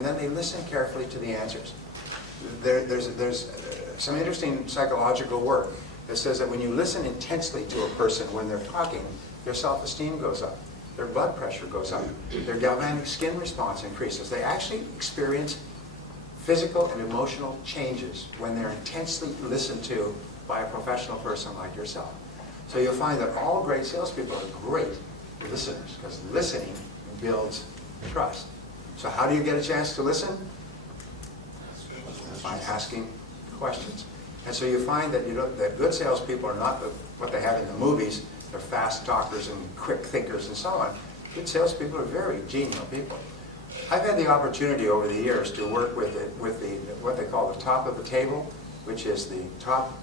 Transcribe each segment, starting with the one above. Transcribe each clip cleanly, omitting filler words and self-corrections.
And then they listen carefully to the answers. There's some interesting psychological work that says that when you listen intensely to a person when they're talking, their self-esteem goes up, their blood pressure goes up, their galvanic skin response increases. They actually experience physical and emotional changes when they're intensely listened to by a professional person like yourself. So you'll find that all great salespeople are great listeners, because listening builds trust. So how do you get a chance to listen? By asking questions. And so you find that that good salespeople are not what they have in the movies. They're fast talkers and quick thinkers and so on. Good salespeople are very genial people. I've had the opportunity over the years to work with what they call the top of the table, which is the top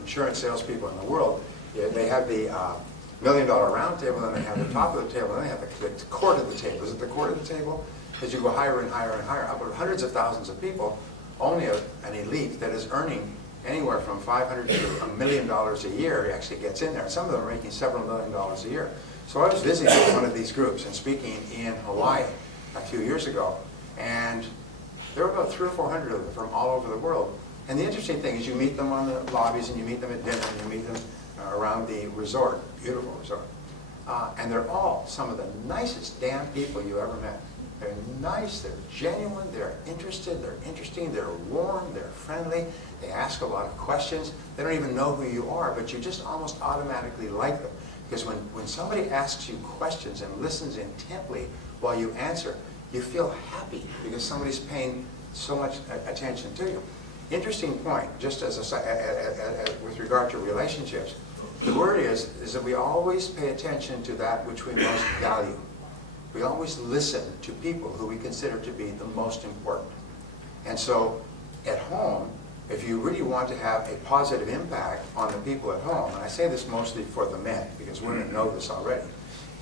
insurance salespeople in the world. They have the $1 million round table, and then they have the top of the table, and then they have the court of the table. Is it the court of the table? As you go higher and higher and higher, up with hundreds of thousands of people, only an elite that is earning anywhere from $500 to $1 million a year actually gets in there. Some of them are making several $1 million a year. So I was visiting one of these groups and speaking in Hawaii a few years ago, and there were about 300 or 400 of them from all over the world. And the interesting thing is you meet them on the lobbies, and you meet them at dinner, and you meet them around the resort, beautiful resort. And they're all some of the nicest damn people you ever met. They're nice, they're genuine, they're interested, they're interesting, they're warm, they're friendly, they ask a lot of questions. They don't even know who you are, but you just almost automatically like them. Because when somebody asks you questions and listens intently while you answer, you feel happy because somebody's paying so much attention to you. Interesting point, just as with regard to relationships, the word is that we always pay attention to that which we most value. We always listen to people who we consider to be the most important. And so at home, if you really want to have a positive impact on the people at home, and I say this mostly for the men, because women know this already,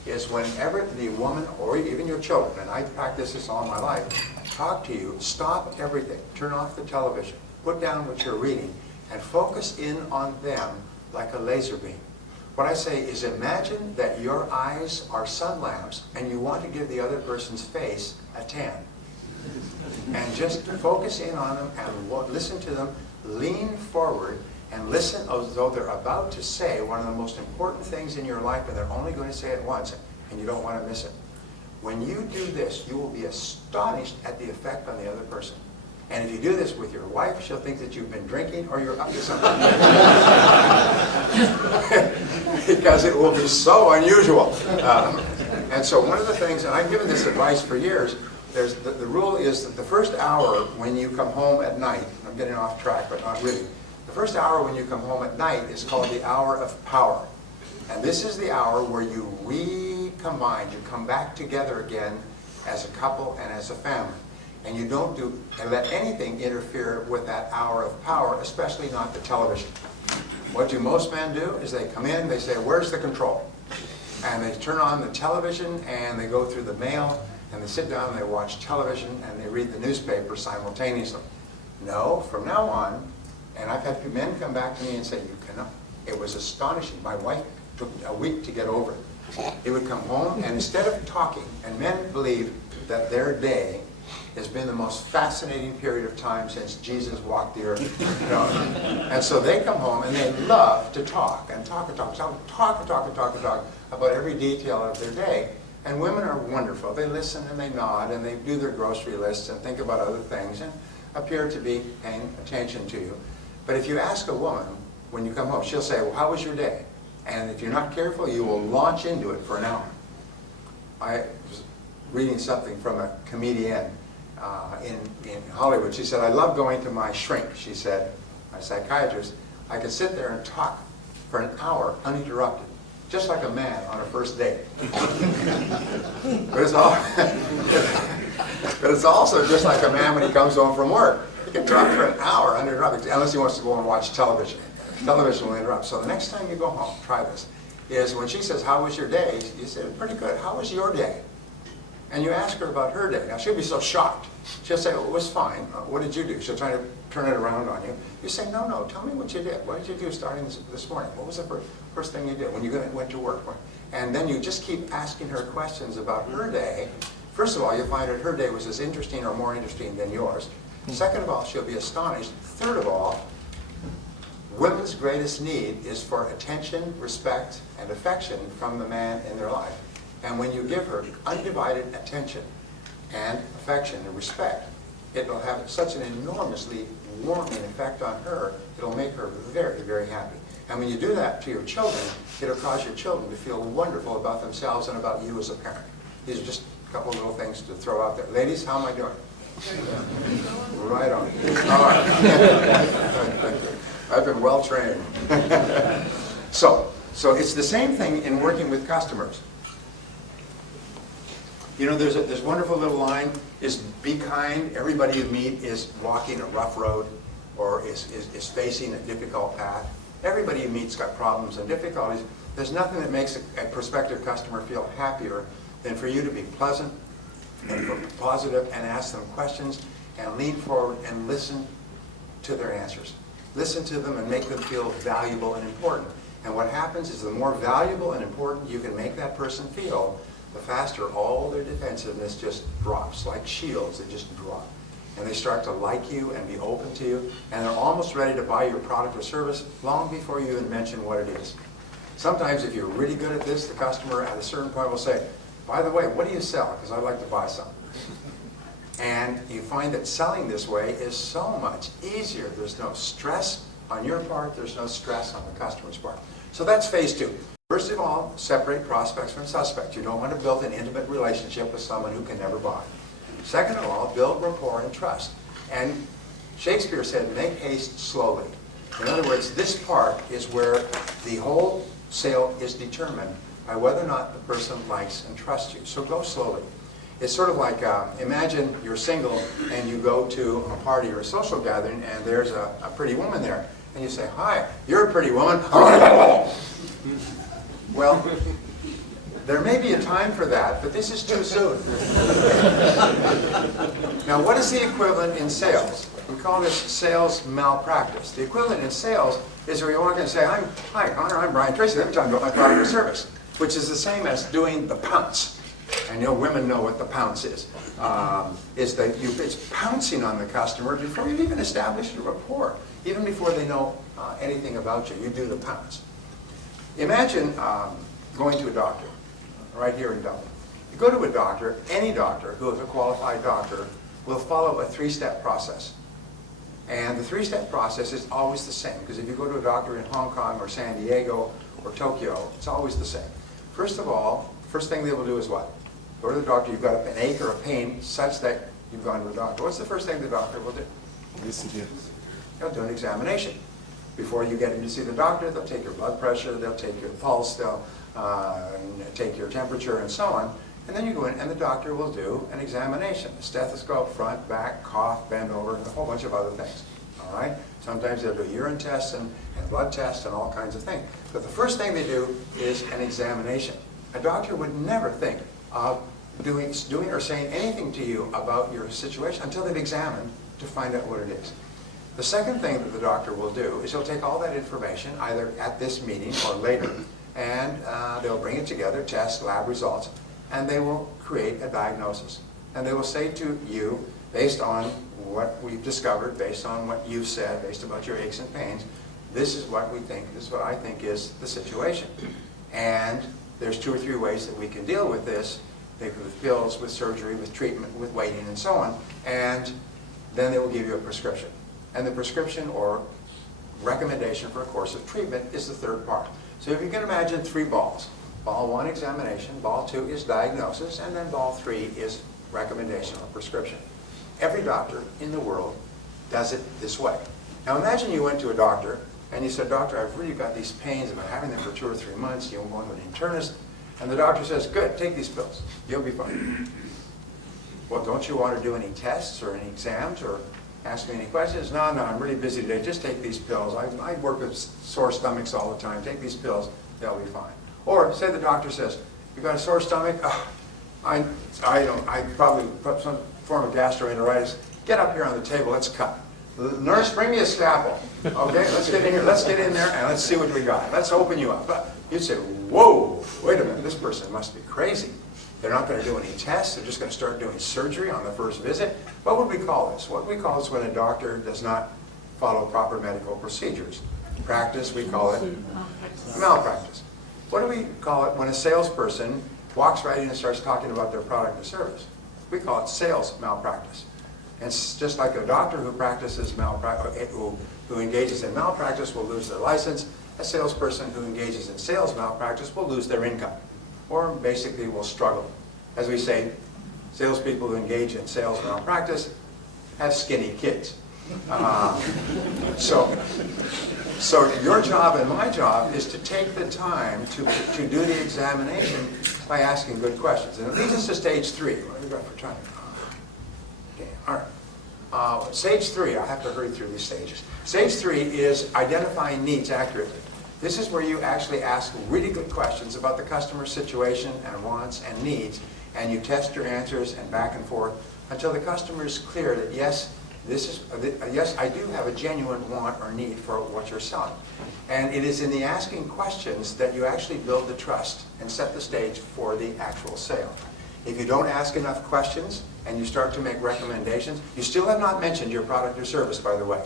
is whenever the woman or even your children, and I practice this all my life, talk to you, stop everything, turn off the television, put down what you're reading, and focus in on them like a laser beam. What I say is imagine that your eyes are sun lamps and you want to give the other person's face a tan. And just focus in on them and listen to them, lean forward and listen as though they're about to say one of the most important things in your life, and they're only going to say it once and you don't want to miss it. When you do this, you will be astonished at the effect on the other person. And if you do this with your wife, she'll think that you've been drinking or you're up to something. Because it will be so unusual. And so one of the things, and I've given this advice for years, the rule is that the first hour when you come home at night, I'm getting off track, but not really. The first hour when you come home at night is called the hour of power. And this is the hour where you recombine, you come back together again as a couple and as a family. And you don't let anything interfere with that hour of power, especially not the television. What do most men do is they come in, they say, where's the control? And they turn on the television and they go through the mail and they sit down and they watch television and they read the newspaper simultaneously. No, from now on, and I've had men come back to me and say, you cannot. It was astonishing. My wife took a week to get over it. They would come home and instead of talking, and men believe that their day has been the most fascinating period of time since Jesus walked the earth. And so they come home and they love to talk and talk about every detail of their day. And women are wonderful. They listen and they nod and they do their grocery lists and think about other things and appear to be paying attention to you. But if you ask a woman when you come home, she'll say, well, how was your day? And if you're not careful, you will launch into it for an hour. I was reading something from a comedian in Hollywood. She said, I love going to my shrink, she said, my psychiatrist. I could sit there and talk for an hour uninterrupted, just like a man on a first date. But it's also just like a man when he comes home from work. He can talk for an hour uninterrupted, unless he wants to go and watch television. Television will interrupt. So the next time you go home, try this, is when she says, how was your day? You say, pretty good. How was your day? And you ask her about her day. Now, she'll be so shocked. She'll say, well, it was fine. What did you do? She'll try to turn it around on you. You say, no, tell me what you did. What did you do starting this morning? What was the first thing you did when you went to work? And then you just keep asking her questions about her day, First of all, you'll find that her day was as interesting or more interesting than yours. Second of all, she'll be astonished. Third of all, women's greatest need is for attention, respect, and affection from the man in their life. And when you give her undivided attention and affection and respect, it will have such an enormously warming effect on her, it'll make her very, very happy. And when you do that to your children, it'll cause your children to feel wonderful about themselves and about you as a parent. These are just a couple of little things to throw out there. Ladies, how am I doing? Right on. All right. I've been well trained. So it's the same thing in working with customers. You know, there's this wonderful little line, is be kind. Everybody you meet is walking a rough road or is facing a difficult path. Everybody you meet's got problems and difficulties. There's nothing that makes a prospective customer feel happier than for you to be pleasant and positive and ask them questions and lean forward and listen to their answers. Listen to them and make them feel valuable and important. And what happens is the more valuable and important you can make that person feel, the faster all their defensiveness just drops, like shields, they just drop. And they start to like you and be open to you, and they're almost ready to buy your product or service long before you even mention what it is. Sometimes if you're really good at this, the customer at a certain point will say, by the way, what do you sell? Because I'd like to buy some. And you find that selling this way is so much easier. There's no stress on your part, there's no stress on the customer's part. So that's phase two. First of all, separate prospects from suspects. You don't want to build an intimate relationship with someone who can never buy. Second of all, build rapport and trust. And Shakespeare said, make haste slowly. In other words, this part is where the whole sale is determined by whether or not the person likes and trusts you. So go slowly. It's sort of like, imagine you're single and you go to a party or a social gathering and there's a pretty woman there. And you say, hi, you're a pretty woman. Well, there may be a time for that, but this is too soon. Now, what is the equivalent in sales? We call this sales malpractice. The equivalent in sales is where you walk in and say, hi, Connor, I'm Brian Tracy. Let me talk about my product or service, which is the same as doing the pounce. And you know, women know what the pounce is. It's pouncing on the customer before you've even established a rapport, even before they know anything about you. You do the pounce. Imagine going to a doctor, right here in Dublin. You go to a doctor, any doctor who is a qualified doctor will follow a three-step process. And the three-step process is always the same, because if you go to a doctor in Hong Kong or San Diego or Tokyo, it's always the same. First of all, first thing they will do is what? Go to the doctor, you've got an ache or a pain such that you've gone to a doctor. What's the first thing the doctor will do? Listen to you. They'll do an examination. Before you get in to see the doctor, they'll take your blood pressure, they'll take your pulse, they'll take your temperature and so on. And then you go in and the doctor will do an examination. A stethoscope, front, back, cough, bend over, and a whole bunch of other things. All right? Sometimes they'll do urine tests and blood tests and all kinds of things. But the first thing they do is an examination. A doctor would never think of doing or saying anything to you about your situation until they've examined to find out what it is. The second thing that the doctor will do is he'll take all that information, either at this meeting or later, and they'll bring it together, test, lab results, and they will create a diagnosis. And they will say to you, based on what we've discovered, based on what you've said, based about your aches and pains, this is what we think, this is what I think is the situation. And there's 2 or 3 ways that we can deal with this, with pills, with surgery, with treatment, with waiting, and so on. And then they will give you a prescription. And the prescription or recommendation for a course of treatment is the third part. So if you can imagine 3 balls. Ball 1, examination. Ball 2 is diagnosis. And then ball 3 is recommendation or prescription. Every doctor in the world does it this way. Now imagine you went to a doctor and you said, doctor, I've really got these pains. I've been having them for 2 or 3 months. You're going to an internist. And the doctor says, good, take these pills. You'll be fine. Well, don't you want to do any tests or any exams or ask me any questions? No, I'm really busy today. Just take these pills. I work with sore stomachs all the time. Take these pills. They'll be fine. Or say the doctor says, you got a sore stomach? I probably put some form of gastroenteritis. Get up here on the table. Let's cut. Nurse, bring me a scalpel. Okay, let's get in here. Let's get in there and let's see what we got. Let's open you up. But you'd say, whoa, wait a minute. This person must be crazy. They're not going to do any tests. They're just going to start doing surgery on the first visit. What would we call this? What we call this when a doctor does not follow proper medical procedures. Practice, we call it malpractice. What do we call it when a salesperson walks right in and starts talking about their product or service? We call it sales malpractice. And it's just like a doctor who practices who engages in malpractice will lose their license. A salesperson who engages in sales malpractice will lose their income, or basically will struggle. As we say, salespeople who engage in sales malpractice have skinny kids. So your job and my job is to take the time to do the examination by asking good questions. And it leads us to stage 3. What have we got for time? Okay, all right. Stage 3, I have to hurry through these stages. Stage 3 is identifying needs accurately. This is where you actually ask really good questions about the customer's situation and wants and needs, and you test your answers and back and forth until the customer is clear that yes, yes, I do have a genuine want or need for what you're selling. And it is in the asking questions that you actually build the trust and set the stage for the actual sale. If you don't ask enough questions and you start to make recommendations, you still have not mentioned your product or service, by the way.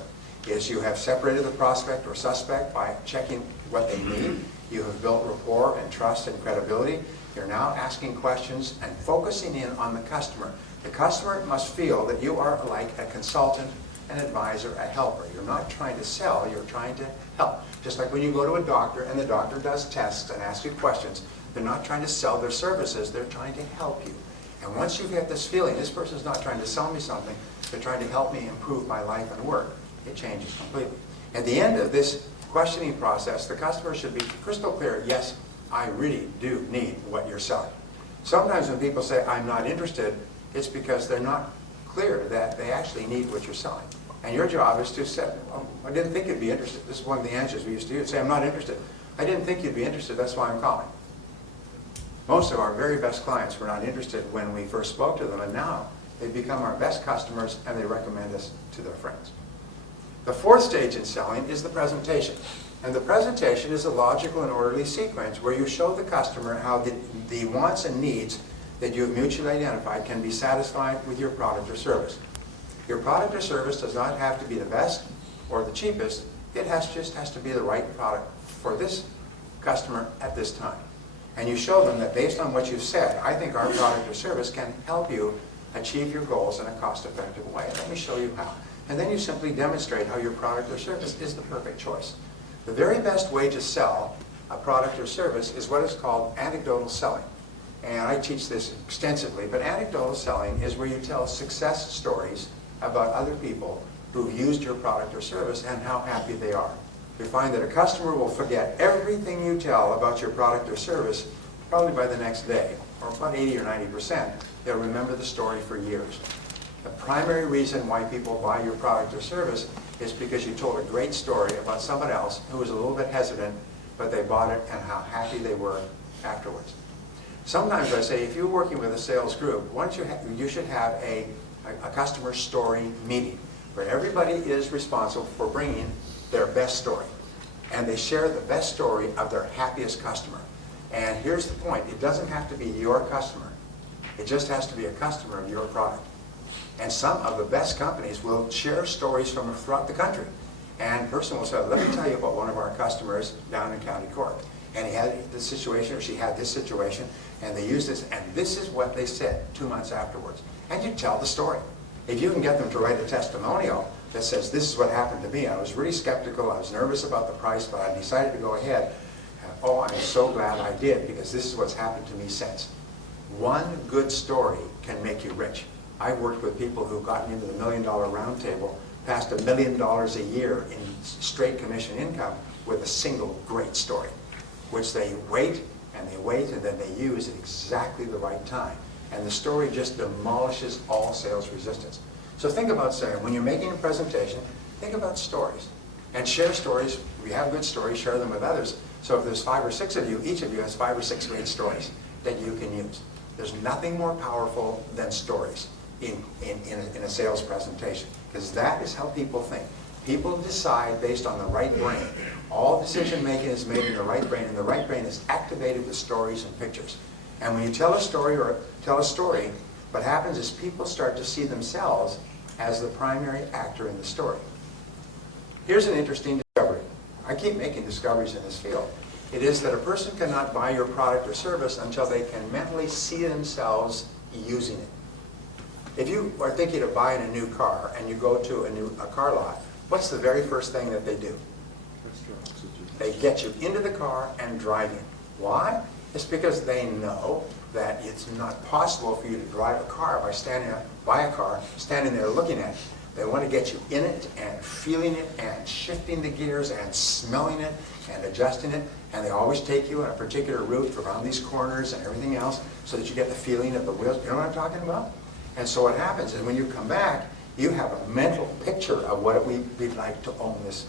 Is you have separated the prospect or suspect by checking what they need. You have built rapport and trust and credibility. You're now asking questions and focusing in on the customer. The customer must feel that you are like a consultant, an advisor, a helper. You're not trying to sell, you're trying to help. Just like when you go to a doctor and the doctor does tests and asks you questions, they're not trying to sell their services, they're trying to help you. And once you get this feeling, this person's not trying to sell me something, they're trying to help me improve my life and work, it changes completely. At the end of this questioning process, the customer should be crystal clear, yes, I really do need what you're selling. Sometimes when people say, I'm not interested, it's because they're not clear that they actually need what you're selling. And your job is to say, oh, I didn't think you'd be interested. This is one of the answers we used to use. Say, I'm not interested. I didn't think you'd be interested, that's why I'm calling. Most of our very best clients were not interested when we first spoke to them, and now they've become our best customers and they recommend us to their friends. The fourth stage in selling is the presentation. And the presentation is a logical and orderly sequence where you show the customer how the wants and needs that you have mutually identified can be satisfied with your product or service. Your product or service does not have to be the best or the cheapest. It just has to be the right product for this customer at this time. And you show them that based on what you've said, I think our product or service can help you achieve your goals in a cost-effective way. Let me show you how. And then you simply demonstrate how your product or service is the perfect choice. The very best way to sell a product or service is what is called anecdotal selling. And I teach this extensively, but anecdotal selling is where you tell success stories about other people who've used your product or service and how happy they are. You find that a customer will forget everything you tell about your product or service probably by the next day, or about 80 or 90%. They'll remember the story for years. The primary reason why people buy your product or service is because you told a great story about someone else who was a little bit hesitant, but they bought it and how happy they were afterwards. Sometimes I say, if you're working with a sales group, you should have a customer story meeting where everybody is responsible for bringing their best story. And they share the best story of their happiest customer. And here's the point, it doesn't have to be your customer. It just has to be a customer of your product. And some of the best companies will share stories from throughout the country. And a person will say, let me tell you about one of our customers down in County Cork. And he had this situation, or she had this situation, and they used this, and this is what they said 2 months afterwards. And you tell the story. If you can get them to write a testimonial that says, this is what happened to me, I was really skeptical, I was nervous about the price, but I decided to go ahead. Oh, I'm so glad I did, because this is what's happened to me since. One good story can make you rich. I've worked with people who've gotten into the $1 Million Round Table, past $1 million a year in straight commission income with a single great story, which they wait, and then they use at exactly the right time. And the story just demolishes all sales resistance. So think about saying, when you're making a presentation, think about stories. And share stories. If you have good stories, share them with others. So if there's 5 or 6 of you, each of you has 5 or 6 great stories that you can use. There's nothing more powerful than stories in a sales presentation, because that is how people think. People decide based on the right brain. All decision making is made in the right brain, and the right brain is activated with stories and pictures. And when you tell a story, what happens is people start to see themselves as the primary actor in the story. Here's an interesting discovery. I keep making discoveries in this field. It is that a person cannot buy your product or service until they can mentally see themselves using it. If you are thinking of buying a new car and you go to a car lot, what's the very first thing that they do? They get you into the car and drive you. Why? It's because they know that it's not possible for you to drive a car buy a car, standing there looking at it. They want to get you in it and feeling it and shifting the gears and smelling it and adjusting it. And they always take you on a particular route around these corners and everything else so that you get the feeling of the wheels. You know what I'm talking about? And so what happens is when you come back, you have a mental picture of what it would be like to own this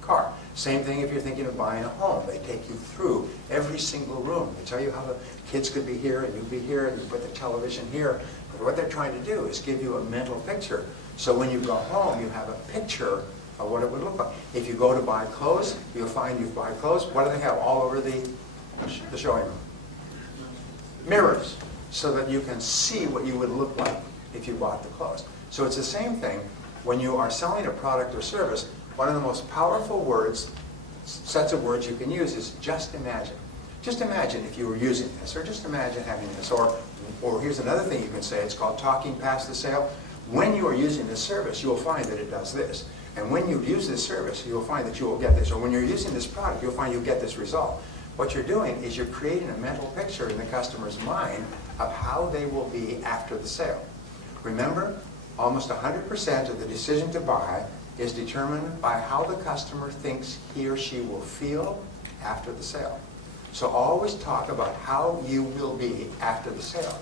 car. Same thing if you're thinking of buying a home. They take you through every single room. They tell you how the kids could be here and you'd be here and you put the television here. But what they're trying to do is give you a mental picture. So when you go home, you have a picture of what it would look like. If you go to buy clothes, you'll find you buy clothes. What do they have all over the showing room? Mirrors, so that you can see what you would look like if you bought the clothes. So it's the same thing when you are selling a product or service. One of the most powerful sets of words you can use is just imagine. Just imagine if you were using this, or just imagine having this, or here's another thing you can say, it's called talking past the sale. When you are using this service, you will find that it does this. And when you use this service, you'll find that you will get this. Or when you're using this product, you'll find you'll get this result. What you're doing is you're creating a mental picture in the customer's mind of how they will be after the sale. Remember, almost 100% of the decision to buy is determined by how the customer thinks he or she will feel after the sale. So always talk about how you will be after the sale.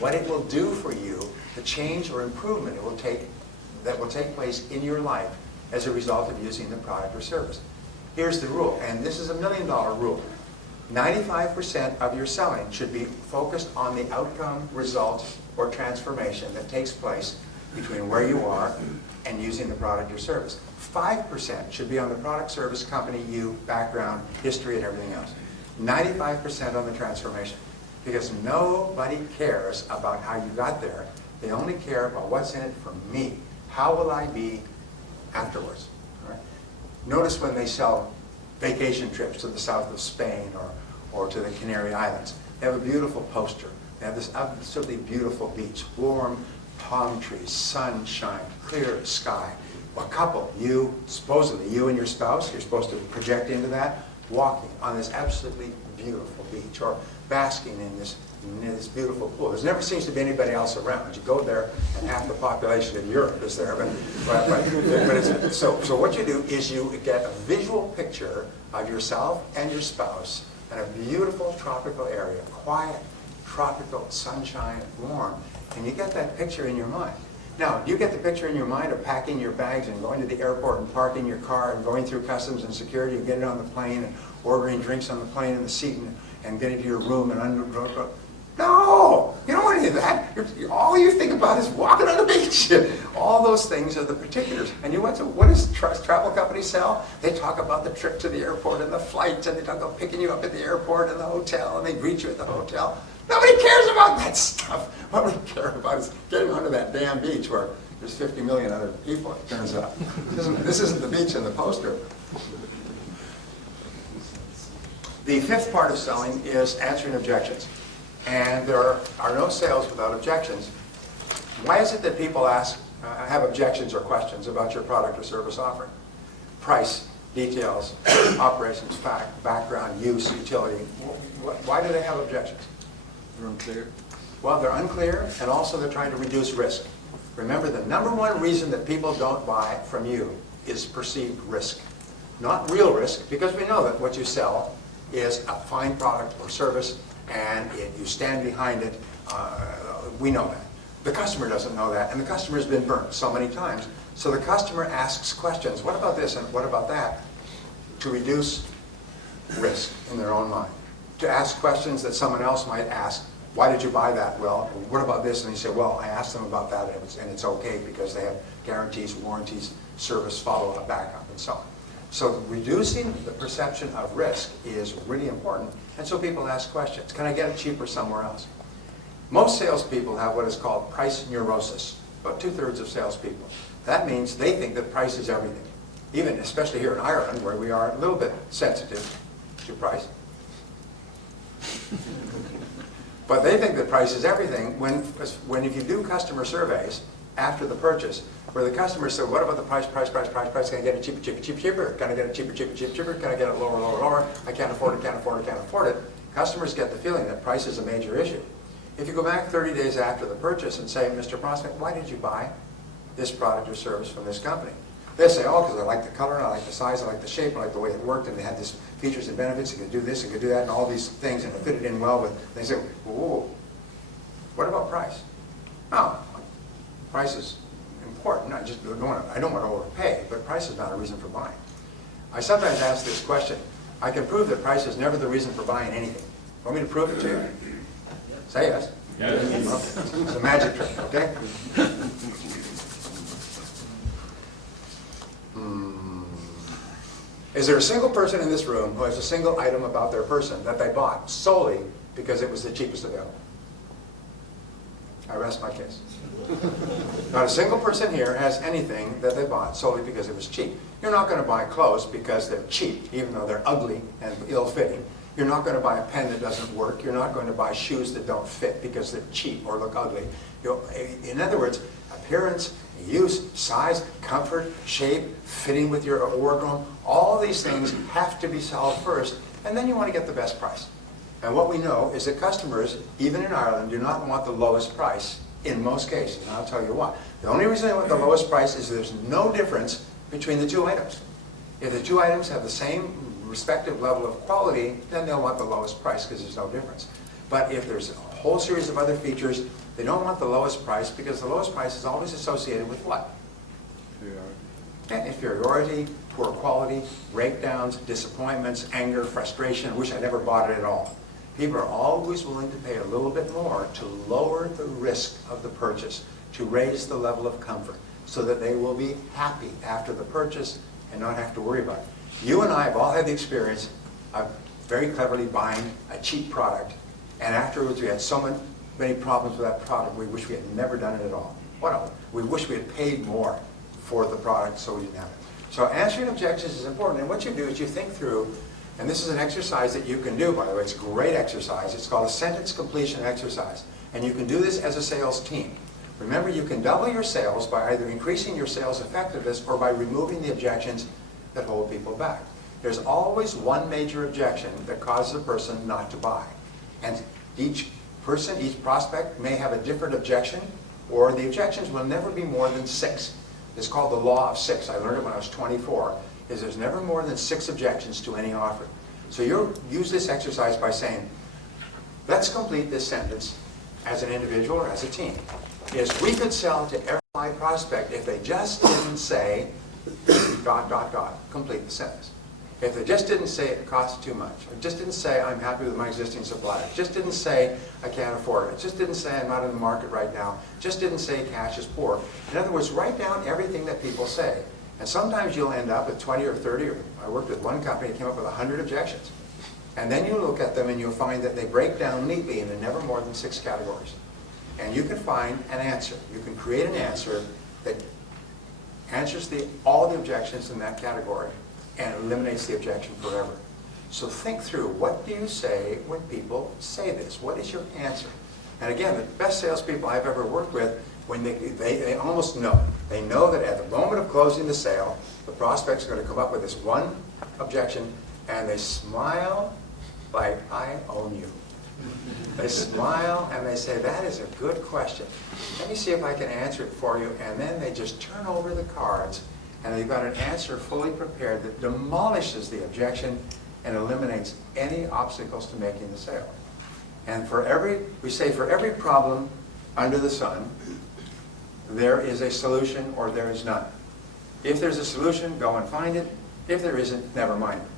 What it will do for you, the change or improvement that will take place in your life as a result of using the product or service. Here's the rule, and this is $1 million rule. 95% of your selling should be focused on the outcome, result, or transformation that takes place between where you are and using the product or service. 5% should be on the product, service, company, you, background, history, and everything else. 95% on the transformation. Because nobody cares about how you got there. They only care about what's in it for me. How will I be afterwards? All right? Notice when they sell vacation trips to the south of Spain or to the Canary Islands. They have a beautiful poster. They have this absolutely beautiful beach, warm palm trees, sunshine, clear sky. A couple, supposedly you and your spouse, you're supposed to project into that, walking on this absolutely beautiful beach or basking in this beautiful pool. There never seems to be anybody else around. You go there and half the population of Europe is there. So what you do is you get a visual picture of yourself and your spouse in a beautiful tropical area, quiet, tropical, sunshine, warm, and you get that picture in your mind. Now, you get the picture in your mind of packing your bags and going to the airport and parking your car and going through customs and security and getting on the plane and ordering drinks on the plane in the seat and getting to your room and no, you don't want any of that. All you think about is walking on the beach. All those things are the particulars. And what does travel companies sell? They talk about the trip to the airport and the flights, and they talk about picking you up at the airport and the hotel, and they greet you at the hotel. Nobody cares about that stuff. What we care about is getting onto that damn beach where there's 50 million other people, it turns out. This isn't the beach in the poster. The fifth part of selling is answering objections. And there are no sales without objections. Why is it that people have objections or questions about your product or service offering? Price, details, operations, background, use, utility. Why do they have objections? They're unclear. Well, they're unclear, and also they're trying to reduce risk. Remember, the number one reason that people don't buy from you is perceived risk. Not real risk, because we know that what you sell is a fine product or service, and you stand behind it. We know that. The customer doesn't know that, and the customer's been burnt so many times. So the customer asks questions, what about this and what about that, to reduce risk in their own mind. To ask questions that someone else might ask, why did you buy that? Well, what about this? And you say, well, I asked them about that, and it's okay because they have guarantees, warranties, service, follow-up, backup, and so on. So reducing the perception of risk is really important. And so people ask questions. Can I get it cheaper somewhere else? Most salespeople have what is called price neurosis, about 2/3 of salespeople. That means they think that price is everything. Even, especially here in Ireland, where we are a little bit sensitive to price. But they think that price is everything when if you do customer surveys after the purchase, where the customer said, what about the price, can I get it cheaper, cheaper, can I get it cheaper, cheaper, can I get it lower, I can't afford it. Customers get the feeling that price is a major issue. If you go back 30 days after the purchase and say, Mr. Prospect, why did you buy this product or service from this company? They say, oh, because I like the color, and I like the size, I like the shape, I like the way it worked, and they had these features and benefits, it could do this, it could do that, and all these things, and it fitted in well with, they say, whoa, what about price? Oh, price is important, I don't want to overpay, but price is not a reason for buying. I sometimes ask this question, I can prove that price is never the reason for buying anything. Want me to prove it to you? Say yes. Yes. Okay. It's a magic trick, okay? Is there a single person in this room who has a single item about their person that they bought solely because it was the cheapest available? I rest my case. Not a single person here has anything that they bought solely because it was cheap. You're not going to buy clothes because they're cheap, even though they're ugly and ill-fitting. You're not going to buy a pen that doesn't work. You're not going to buy shoes that don't fit because they're cheap or look ugly. In other words, appearance, use, size, comfort, shape, fitting with your wardrobe, all these things have to be solved first, and then you want to get the best price. And what we know is that customers, even in Ireland, do not want the lowest price in most cases, and I'll tell you why. The only reason they want the lowest price is there's no difference between the two items. If the two items have the same respective level of quality, then they'll want the lowest price because there's no difference. But if there's a whole series of other features, they don't want the lowest price because the lowest price is always associated with what? Inferiority, poor quality, breakdowns, disappointments, anger, frustration, wish I never bought it at all. People are always willing to pay a little bit more to lower the risk of the purchase, to raise the level of comfort, so that they will be happy after the purchase and not have to worry about it. You and I have all had the experience of very cleverly buying a cheap product, and afterwards we had so many problems with that product, we wish we had never done it at all. What else? We wish we had paid more for the product so we didn't have it. So answering objections is important, and what you do is you think through, and this is an exercise that you can do, by the way, it's a great exercise. It's called a sentence completion exercise, and you can do this as a sales team. Remember, you can double your sales by either increasing your sales effectiveness or by removing the objections that hold people back. There's always one major objection that causes a person not to buy. And each person, each prospect may have a different objection, or the objections will never be more than 6. It's called the law of 6. I learned it when I was 24, is there's never more than 6 objections to any offer. So you use this exercise by saying, let's complete this sentence as an individual or as a team. Is we could sell to every prospect if they just didn't say ... complete the sentence. If they just didn't say it costs too much, or just didn't say I'm happy with my existing supplier, just didn't say I can't afford it, just didn't say I'm not in the market right now, just didn't say cash is poor. In other words, write down everything that people say. And sometimes you'll end up with 20 or 30, or I worked with one company that came up with 100 objections. And then you look at them and you'll find that they break down neatly into never more than 6 categories. And you can find an answer. You can create an answer that answers all the objections in that category and eliminates the objection forever. So think through, what do you say when people say this? What is your answer? And again, the best salespeople I've ever worked with, when they almost know. They know that at the moment of closing the sale, the prospect's going to come up with this one objection, and they smile like, I own you. They smile and they say, that is a good question. Let me see if I can answer it for you. And then they just turn over the cards and they've got an answer fully prepared that demolishes the objection and eliminates any obstacles to making the sale. And we say for every problem under the sun, there is a solution or there is none. If there's a solution, go and find it. If there isn't, never mind it.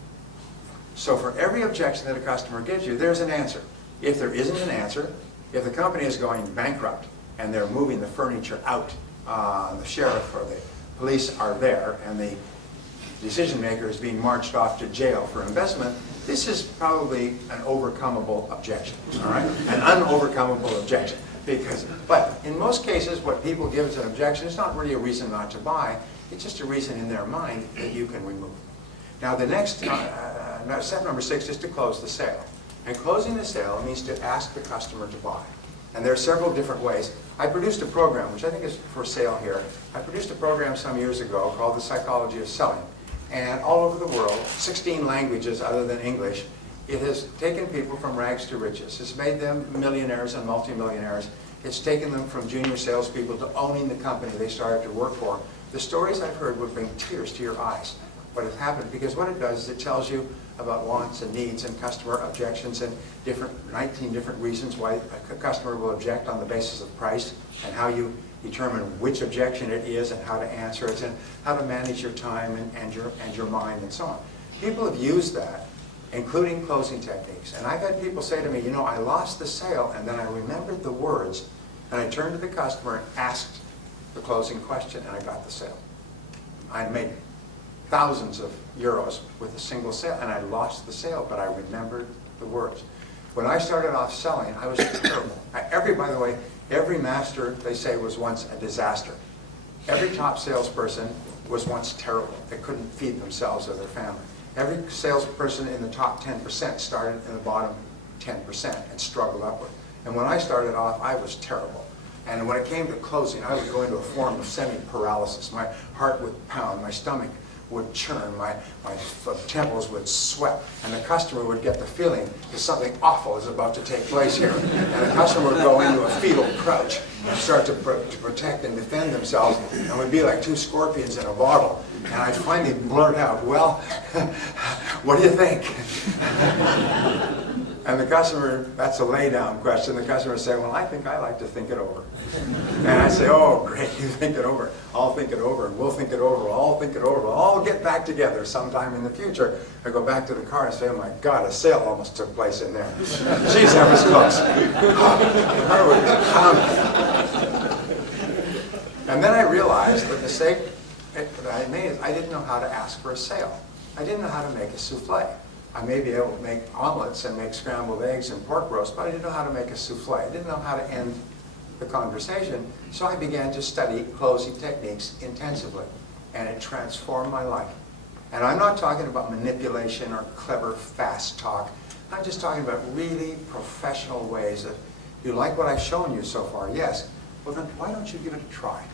So for every objection that a customer gives you, there's an answer. If there isn't an answer, if the company is going bankrupt and they're moving the furniture out, the sheriff or the police are there and the decision maker is being marched off to jail for investment, this is probably an overcomable objection, all right? An unovercomable objection. But in most cases, what people give as an objection is not really a reason not to buy. It's just a reason in their mind that you can remove. Now the next, step number 6 is to close the sale. And closing the sale means to ask the customer to buy. And there are several different ways. I produced a program, which I think is for sale here. I produced a program some years ago called The Psychology of Selling. And all over the world, 16 languages other than English, it has taken people from rags to riches. It's made them millionaires and multimillionaires. It's taken them from junior salespeople to owning the company they started to work for. The stories I've heard would bring tears to your eyes. What has happened, because what it does is it tells you about wants and needs and customer objections and 19 different reasons why a customer will object on the basis of price, and how you determine which objection it is and how to answer it, and how to manage your time and your mind and so on. People have used that, including closing techniques. And I've had people say to me, you know, I lost the sale and then I remembered the words and I turned to the customer and asked the closing question and I got the sale. I made thousands of euros with a single sale and I lost the sale, but I remembered the words. When I started off selling, I was terrible. By the way, every master, they say, was once a disaster. Every top salesperson was once terrible. They couldn't feed themselves or their family. Every salesperson in the top 10% started in the bottom 10% and struggled upward. And when I started off, I was terrible. And when it came to closing, I would go into a form of semi-paralysis. My heart would pound, my stomach would churn, my temples would sweat, and the customer would get the feeling that something awful is about to take place here. And the customer would go into a fetal crouch and start to protect and defend themselves, and would be like two scorpions in a bottle. And I'd finally blurt out, well, what do you think? And the customer, that's a lay-down question, the customer would say, well, I think I like to think it over. And I say, oh, great, you think it over. I'll think it over, and we'll think it over, we'll all think it over. We'll all get back together sometime in the future. I go back to the car and say, oh my God, a sale almost took place in there. Geez, that was close. And then I realized the mistake that I made is I didn't know how to ask for a sale. I didn't know how to make a souffle. I may be able to make omelets and make scrambled eggs and pork roast, but I didn't know how to make a souffle. I didn't know how to end the conversation, so I began to study closing techniques intensively, and it transformed my life. And I'm not talking about manipulation or clever, fast talk. I'm just talking about really professional ways that you like what I've shown you so far. Yes. Well, then why don't you give it a try?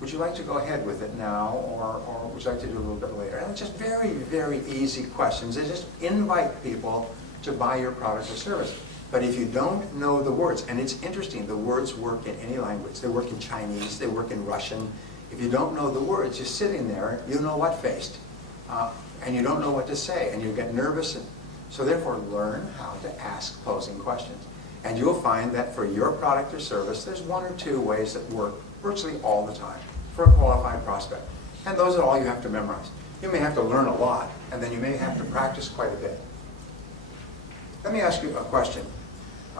Would you like to go ahead with it now, or would you like to do a little bit later? And it's just very, very easy questions. They just invite people to buy your product or service. But if you don't know the words, and it's interesting, the words work in any language. They work in Chinese, they work in Russian. If you don't know the words, you're sitting there, you know what faced, and you don't know what to say, and you get nervous. And so therefore, learn how to ask closing questions. And you'll find that for your product or service, there's one or two ways that work virtually all the time for a qualified prospect. And those are all you have to memorize. You may have to learn a lot, and then you may have to practice quite a bit. Let me ask you a question.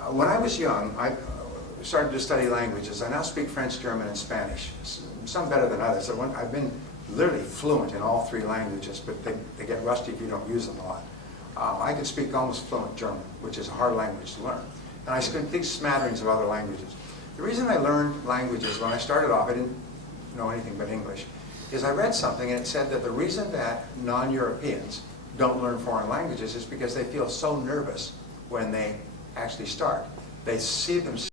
When I was young, I started to study languages. I now speak French, German, and Spanish. Some better than others. I've been literally fluent in all 3 languages, but they get rusty if you don't use them a lot. I can speak almost fluent German, which is a hard language to learn. And I speak smatterings of other languages. The reason I learned languages when I started off, I didn't know anything but English, is I read something and it said that the reason that non-Europeans don't learn foreign languages is because they feel so nervous when they actually start. They see themselves